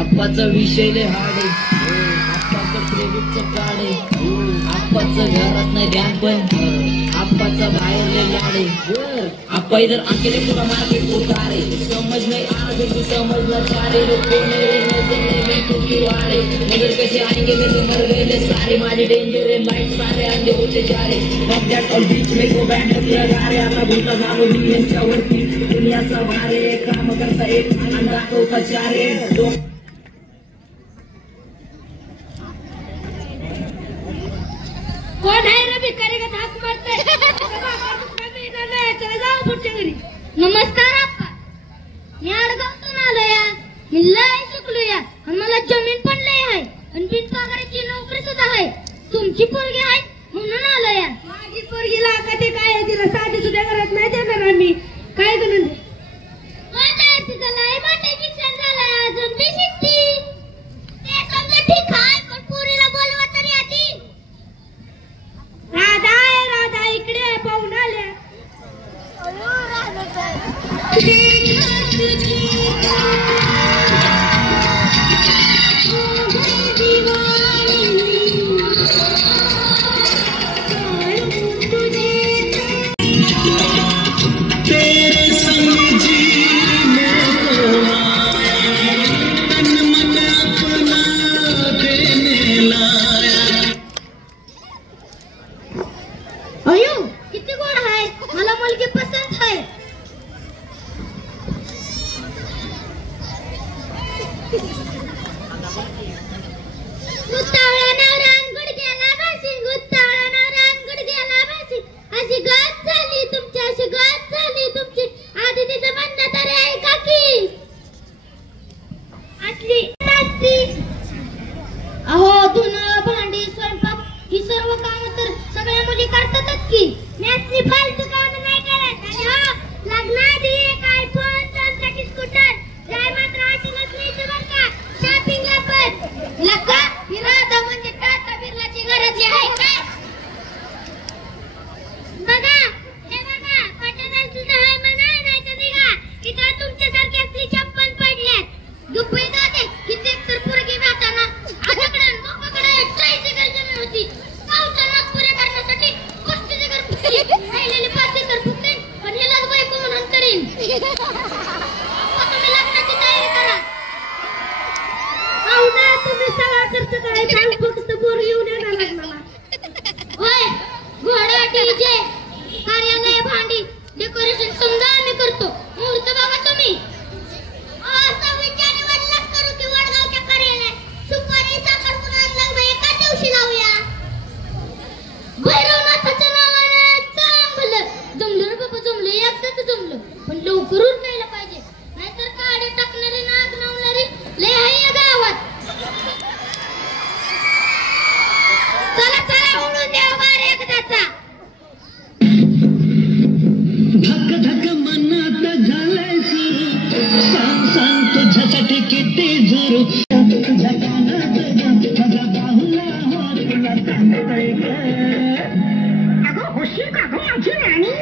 आप्पाचा विषय लय हार्ड आहे, आप्पाचं क्रेडिटचं कार्ड आहे, आप्पाचं घरात नाही ध्यान पण आप्पाचा बाहेर लय लाड आहे. आप्पा इधर अकेले पूरा मार्केट उतारे, समझ नहीं आगे तू समझना चाहे लोग मेरे नजर में तू की वारे नजर कैसे आएंगे मेरे मर गए सारे माझे डेंजर है लाइट सारे अंधे होते जा रहे बट दैट ऑल बीच में को बैंड लगा रे आता भूता जानो भी यांच्यावरती दुनियाचा भारे काम करता एक अंधा तो कचारे कोण आहे रे भिकारी का हाक मारते चला जाऊ पुढच्या घरी. नमस्कार आप्पा, मी आडगावतून आलो या, मी लय शिकलो या आणि मला जमीन पण लय आहे आणि बिनपगाराची नोकरी सुद्धा आहे. तुमची पोरगी आहे म्हणून आलो या. माझी पोरगी लागते काय तिला साधी सुद्धा करत नाही देणार आम्ही काय करून माझ्या तिचं लय मोठे शिक्षण झालं अजून बी शिकती ते समजा ठीक आहे पण पोरीला बोलवा तरी आधी. राधा राधा इकडे पाहून आल्या. गुत्तावळा नवरा गुडघ्याला भाशी, गुत्तावळा नवरा गुडघ्याला भाशी, अशी गात झाली तुमची, अशी गात झाली तुमची, आधी तिचं म्हणणं तरी ऐका की. असली नसती. अहो धुणं भांडी स्वयंपाक ही सर्व कामं तर सगळ्या मुली करतातच की. मी असली फालतू कामं नाही करत. आणि हो लग्नाआधी एक आयफोन, 2 स्कूटर काय मात्र आठवणच नाही बरं का. शॉपिंगला पण लका ही राधा म्हणजे टाटा बिर्लाची घरातली आहे काय. बघा हे बघा पटत असलं तर हाय म्हणा, नाही तर निघा. इथं तुमच्यासारखी असली चप्पल पडल्यात. दुपई जाते किती तर पोरगी राहताना आजकडे मोककडे 40 एकर जमीन होती. गावचा नाग पुरे करण्यासाठी 35 एकर फुटली. राहिलेली 5 एकर फुटली. पण यालाच बायको म्हणून करीन. तुम्ही लग्नाची तयारी करा. ना तुम्ही सगळा खर्च करायचा आणि फक्त पोरगी येऊन येणार लग्नाला. होय घोडा डीजे कार्यालय भांडी डेकोरेशन समजा आम्ही करतो. मुहूर्त बघा तुम्ही. 26 जानेवारीला करू की वडगावच्या कार्यालयात सुपारी साखरपुडा लग्न एका दिवशी लावूया. भैरवनाथाच्या नावाने चांगलं जमलं रे बाबा, जमलं एकदाच जमलं. पण लवकर उरकायला पाहिजे, नाहीतर काढे टाकणारी नाग नावणारी लय आहे या गावात. चला चला उडून द्या बार एकदाचा. धक धक मनात झालंय सुरू, सांग सांग तुझ्यासाठी किती जुरू, तुझ्या कानात माझ्या बाहुला हो तुला सांगतोय ग. अगं होशी का गं माझी राणी.